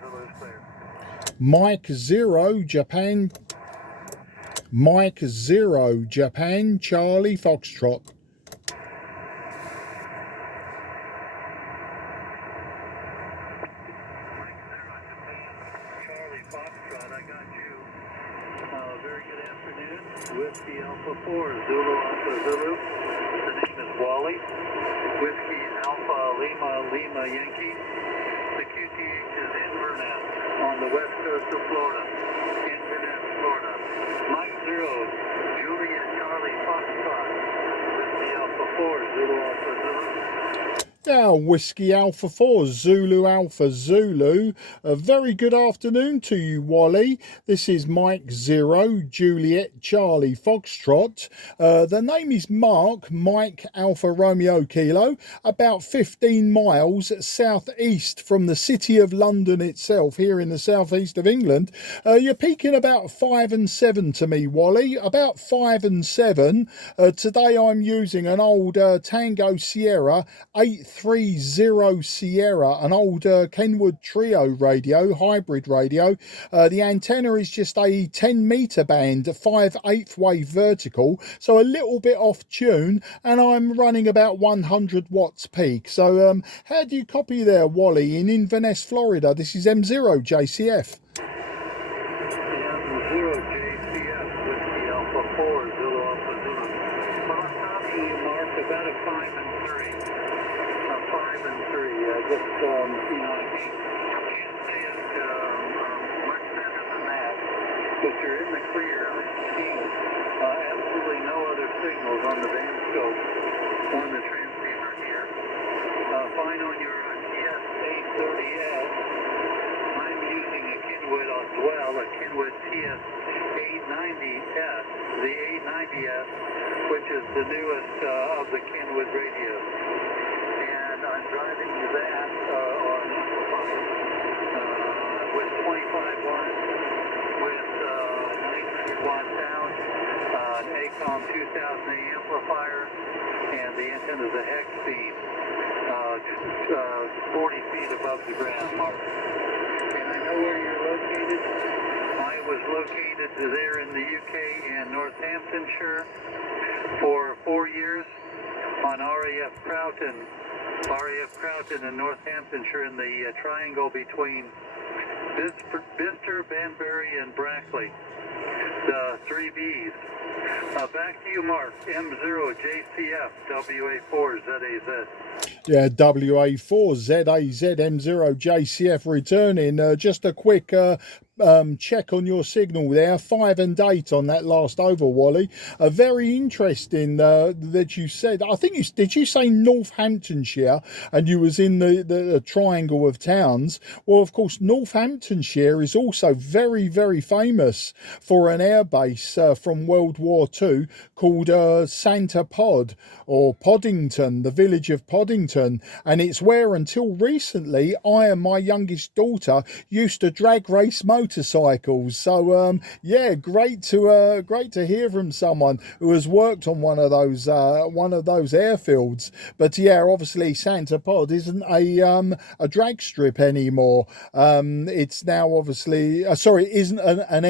Zulu is clear. Mike 0 Japan. Mike 0 Japan Charlie Foxtrot. Foxtrot, I got you. Very good afternoon. Whiskey Alpha 4, Zulu Alpha Zulu. The name is Wally. Whiskey Alpha Lima Lima Yankee. The QTH is Inverness on the west coast of Florida. Inverness, Florida. Mike 0, Juliet Charlie Foxtrot. Whiskey Alpha 4, Zulu Alpha Zulu. Now, Whiskey Alpha 4, Zulu Alpha Zulu. A very good afternoon to you, Wally. This is Mike 0, Juliet Charlie Foxtrot. The name is Mark, Mike Alpha Romeo Kilo, about 15 miles southeast from the city of London itself, here in the southeast of England. You're peaking about 5 and 7 to me, Wally, about 5 and 7. Today I'm using an old Tango Sierra 830 Sierra, an old Kenwood Trio radio, hybrid radio. The antenna is just a 10-meter band, 5/8 wave vertical, so a little bit off tune, and I'm running about 100 watts peak. So how do you copy there, Wally, in Inverness, Florida? This is M0 JCF. M0 JCF, Whiskey Alpha 4, Zulu Alpha Zulu. Well, I'm copying you, Mark, about a 5 and 3. Just, you know, I can't say it much better than that, but you're in the clear. I'm seeing absolutely no other signals on the band scope on the transceiver here. Fine on your TS-830S. I'm using a Kenwood as well, a Kenwood TS-890S, the 890S, which is the newest of the Kenwood radios. I'm driving that on amplifier with 25 watts, with 900 watt sound, an ACOM 2000A amplifier, and the antenna is a hex beam, 40 feet above the ground, Mark. And I know where you're located. I was located there in the UK in Northamptonshire for 4 years on RAF Proughton in Northamptonshire, in the triangle between Bicester, Banbury, and Brackley. The 3 Bs. Back to you, Mark. M0 JCF WA4ZAZ. Yeah, WA4ZAZ M0 JCF returning. Just a quick check on your signal there, 5 and 8 on that last over, Wally. Very interesting that you said, I think did you say Northamptonshire, and you was in the triangle of towns? Well, of course, Northamptonshire is also very, very famous for an airbase from World War II called Santa Pod, or Poddington, the village of Poddington, and it's where until recently I and my youngest daughter used to drag race motorcycles. So yeah, great to hear from someone who has worked on one of those airfields. But yeah, obviously Santa Pod isn't a drag strip anymore. It's now obviously isn't an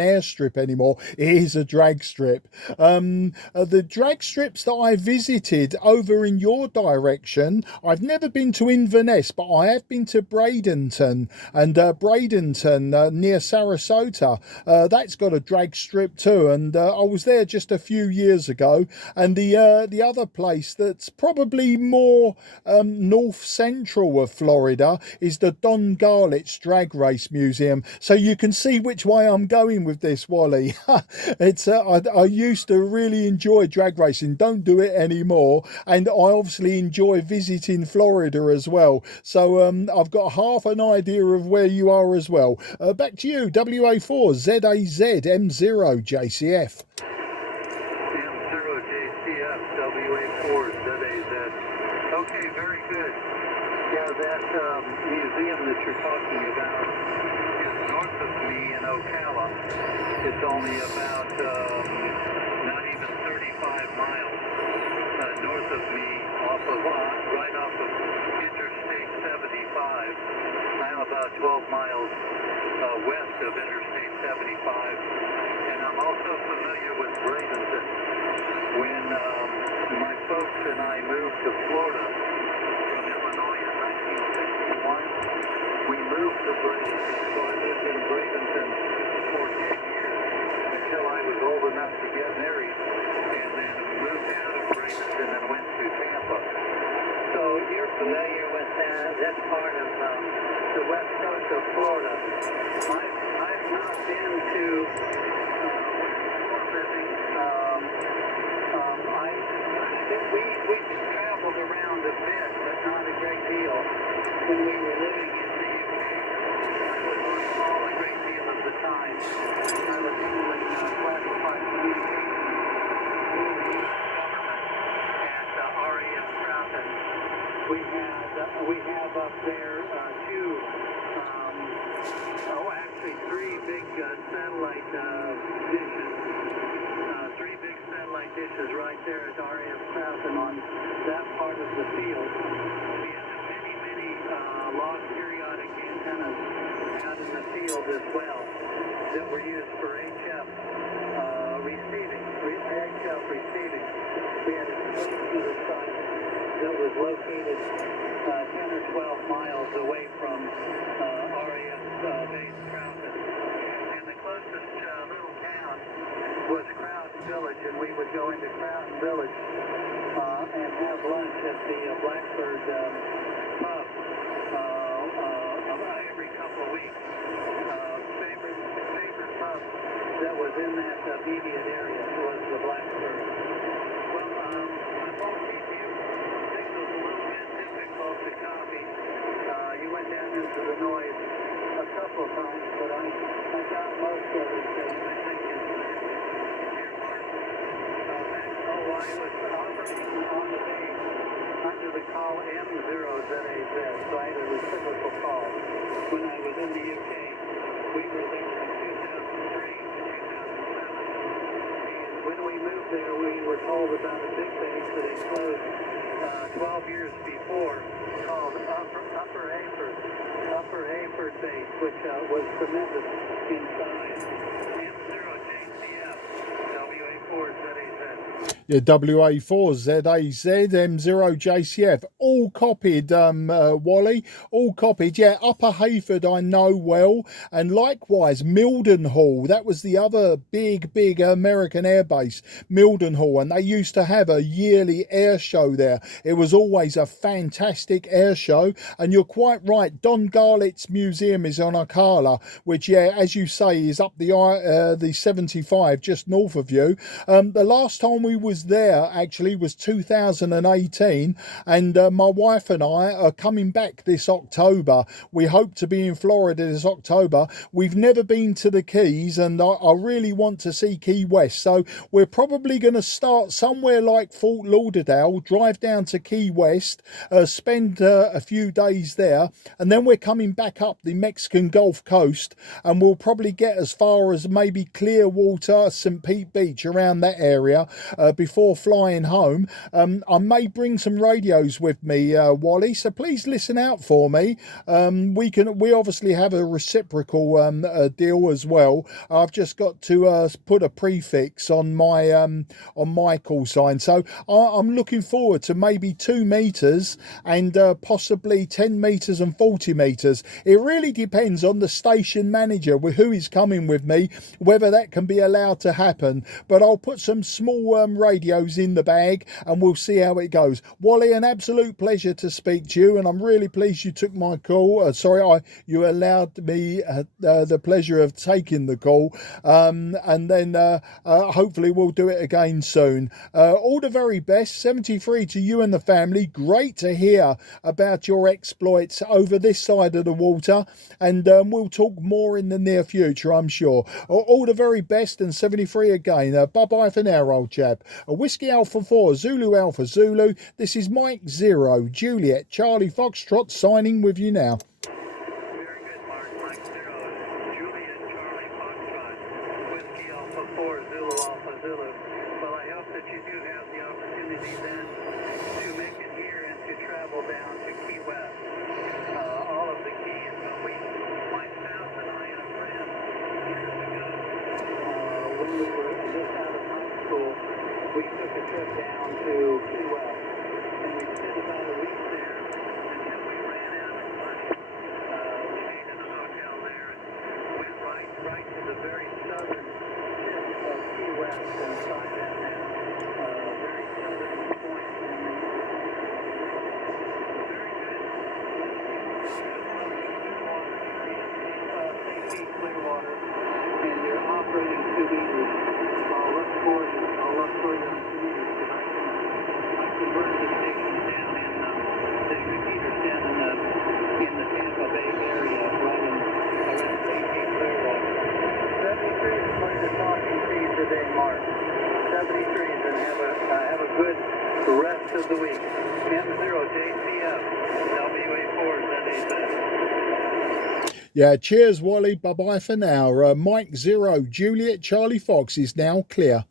airstrip anymore. It is a drag strip. The drag strips that I visited over in your direction, I've never been to Inverness, but I have been to Bradenton, and Bradenton near Sarasota, that's got a drag strip too, and I was there just a few years ago. And the other place that's probably more north central of Florida is the Don Garlett's Drag Race Museum. So you can see which way I'm going with this, Wally. It's I used to really enjoy drag racing, don't do it anymore, and I obviously enjoy visiting Florida as well. So I've got half an idea of where you are as well. Back to you, WA4ZAZ M0 JCF. M0 JCF WA4ZAZ. Okay, very good. Yeah, that museum that you're talking about is north of me in Ocala. It's only about not even 35 miles north of me, right off of Interstate 75. I'm 12 miles west of Interstate 75. And I'm also familiar with Bradenton. When my folks and I moved to Florida from Illinois in 1961, we moved to Bradenton. So I lived in Bradenton for 10 years until I was old enough to get married, and then moved out of Bradenton and went to Tampa. So you're familiar with that part of the west coast of Florida. I've not been to living. We traveled around a bit, but not a great deal when we were living in the UK. I was on call a great deal of the time. I was handling classified communications with the government at RAF Stratton. We have up there actually three big satellite dishes. Three big satellite dishes right there at RAF Stratton on that part of the field. We have many log periodic antennas out in the field as well that were used for HF receiving. We had a transmitter site that was located 10 or 12 miles away from RAF base Trouton. And the closest little town was Crowden Village, and we would go into Crowden Village and have lunch at the Blackbird pub every couple of weeks. Favorite pub that was in that immediate area was the Blackbird. Well, I won't keep you. Signal's a little bit difficult to copy. You went down into the noise a couple of times, but I got most of it. I think it's earmarked. I was operating on the base under the call M0ZAZ, so I had a reciprocal call when I was in the UK. We were there from 2003 to 2007. And when we moved there, we were told about a big base that had closed 12 years before called Upper Hayford Base, which was tremendous in size. M0JCF, WA4ZAZ. Yeah, WA4ZAZ, M0JCF, all copied, Wally, all copied. Yeah, Upper Hayford I know well, and likewise Mildenhall, that was the other big American air base, Mildenhall, and they used to have a yearly air show there. It was always a fantastic air show, and you're quite right, Don Garlett's museum is on Ocala, which, yeah, as you say, is up the 75 just north of you. The last time we was there actually was 2018, and my wife and I are coming back this October. We hope to be in Florida this October. We've never been to the Keys, and I really want to see Key West, so we're probably going to start somewhere like Fort Lauderdale, drive down to Key West, spend a few days there, and then we're coming back up the Mexican Gulf Coast, and we'll probably get as far as maybe Clearwater, St. Pete Beach, around that area before flying home. I may bring some radios with me, Wally, so please listen out for me. We obviously have a reciprocal deal as well. I've just got to put a prefix on my call sign, so I'm looking forward to maybe 2 meters and possibly 10 meters and 40 meters. It really depends on the station manager with who is coming with me, whether that can be allowed to happen, but I'll put some small radios in the bag and we'll see how it goes. Wally, an absolute pleasure to speak to you, and I'm really pleased you took my call. You allowed me the pleasure of taking the call, and then hopefully we'll do it again soon. All the very best, 73 to you and the family. Great to hear about your exploits over this side of the water, and we'll talk more in the near future, I'm sure. All the very best, and 73 again. Bye bye for now, old chap. Whiskey Alpha 4 Zulu Alpha Zulu. This is Mike 0 Juliet Charlie Foxtrot signing with you now. Very good, Mark. Mike 0 Juliet Charlie Foxtrot, Whiskey Alpha 4 Zulu Alpha Zulu. Well, I hope that you do have the opportunity then to make it here and to travel down to Key West. All of the keys, but we trip down to Key West. And we spent about a week there until we ran out of money. We stayed in a hotel there and went right to the very southern tip of Key West inside that very southern point. Safety, clear water, and you're operating 2 meters. I'll look for you on 2 meters. I converted the stations down in the repeaters down in the Tampa Bay area, right around safety, clear water. 73 is what you're talking to you today, Mark. 73s, and have a good rest of the week. M0JCF, WA4ZAZ. Yeah, cheers, Wally. Bye-bye for now. Mike 0, Juliet Charlie Fox is now clear.